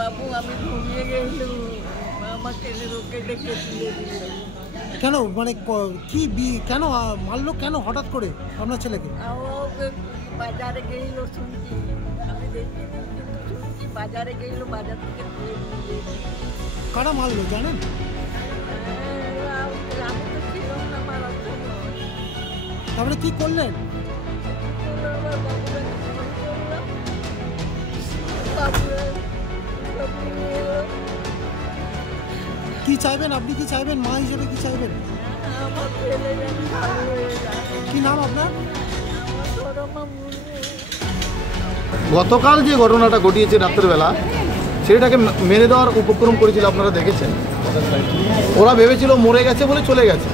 বাবু আমি ঘুমিয়ে গেছিলাম, আমাকে লোকে ডেকে তুলে দিল। কেন মানে কি কেন মারলো কেন হঠাৎ করে আপনার ছেলেকে? ওকে বাজারে গেছিল শুনছি, আমি দেখিনি কিন্তু শুনছি বাজারে গেছিল, বাজার থেকে তুলে নিয়ে। কারা মারলো জানেন? আমি তো ছিলাম না মারার জন্য। তারপরে কি করলেন? আমার বাবুকে ফোন করলাম, বাবুরা কি চাইবেন আপনি? কি চাইবেন মা হিসেবে? কি চাইবেন? আমার ছেলে যেন ভালো হয়ে যায়। কি নাম আপনার? আমার ধর্মা মুর্মু। গতকাল যে ঘটনাটা ঘটিয়েছে রাত্রেবেলা, সেটাকে মেরে দেওয়ার উপক্রম করেছিল, আপনারা দেখেছেন। ওরা ভেবেছিল মরে গেছে বলে চলে গেছে,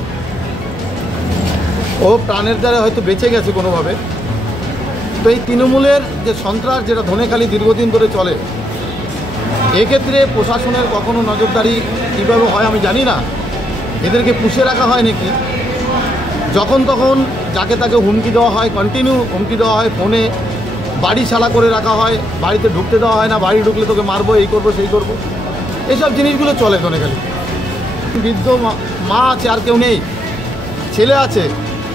ও প্রাণের দ্বারা হয়তো বেঁচে গেছে কোনোভাবে। তো এই তৃণমূলের যে সন্ত্রাস, যেটা ধনেখালি দীর্ঘদিন ধরে চলে, এক্ষেত্রে প্রশাসনের কখনো নজরদারি কীভাবে হয় আমি জানি না। এদেরকে পুষে রাখা হয় নাকি, যখন তখন যাকে তাকে হুমকি দেওয়া হয়, কন্টিনিউ হুমকি দেওয়া হয়, ফোনে বাড়ি ছালা করে রাখা হয়, বাড়িতে ঢুকতে দেওয়া হয় না, বাড়ি ঢুকলে তোকে মারবো, এই করবো সেই করবো, এইসব জিনিসগুলো চলে ধনেখালি। বৃদ্ধ মা আছে, আর কেউ নেই, ছেলে আছে,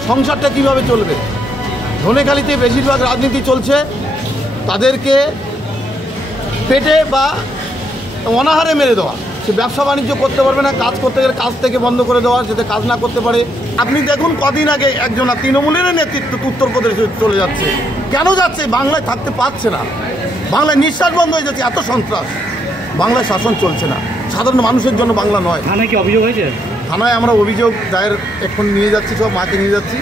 সংসারটা কীভাবে চলবে? ধনেখালিতে বেশিরভাগ রাজনীতি চলছে তাদেরকে পেটে বা অনাহারে মেরে দেওয়া। সে ব্যবসা বাণিজ্য করতে পারবে না, কাজ করতে গেলে কাজ থেকে বন্ধ করে দেওয়া, যাতে কাজ না করতে পারে। আপনি দেখুন কদিন আগে একজন তৃণমূলের নেতৃত্ব উত্তরপ্রদেশে চলে যাচ্ছে। কেন যাচ্ছে? বাংলায় থাকতে পারছে না, বাংলায় নিঃশ্বাস বন্ধ হয়ে যাচ্ছে, এত সন্ত্রাস। বাংলায় শাসন চলছে না, সাধারণ মানুষের জন্য বাংলা নয়। থানায় কি অভিযোগ হয়েছে? থানায় আমরা অভিযোগ দায়ের এক্ষুনি নিয়ে যাচ্ছি, সব মাকে নিয়ে যাচ্ছি,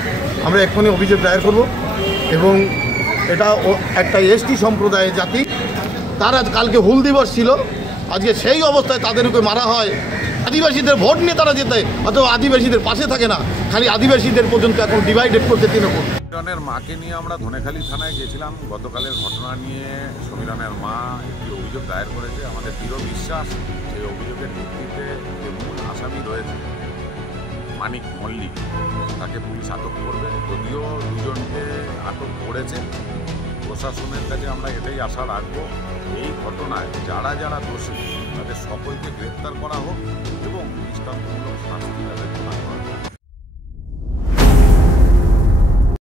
আমরা এক্ষুনি অভিযোগ দায়ের করব। এবং এটা একটা এসটি সম্প্রদায়ের জাতি, তারা কালকে হুল দিবস ছিল, আজকে সেই অবস্থায় তাদেরকে মারা হয়। আদিবাসীদের ভোট নিয়ে তারা যেতে, অথবা আদিবাসীদের পাশে থাকে না, খালি আদিবাসীদের পর্যন্ত এখন ডিভাইডেড করতে তৃণমূল। সমীরনের মাকে নিয়ে আমরা ধনেখালি থানায় গেছিলাম। গতকালের ঘটনা নিয়ে সমীরনের মা একটি অভিযোগ দায়ের করেছে। আমাদের দৃঢ় বিশ্বাস সেই অভিযোগের ভিত্তিতে যে মূল আসামি রয়েছে মানিক মল্লিক, তাকে পুলিশ আটক করবে। যদিও দুজনকে আটক করেছে, প্রশাসনের কাছে আমরা এটাই আশা রাখবো, এই ঘটনায় যারা যারা দোষী তাদের সকলকে গ্রেপ্তার করা হোক এবং দৃষ্টান্তমূলক শাস্তি তাদের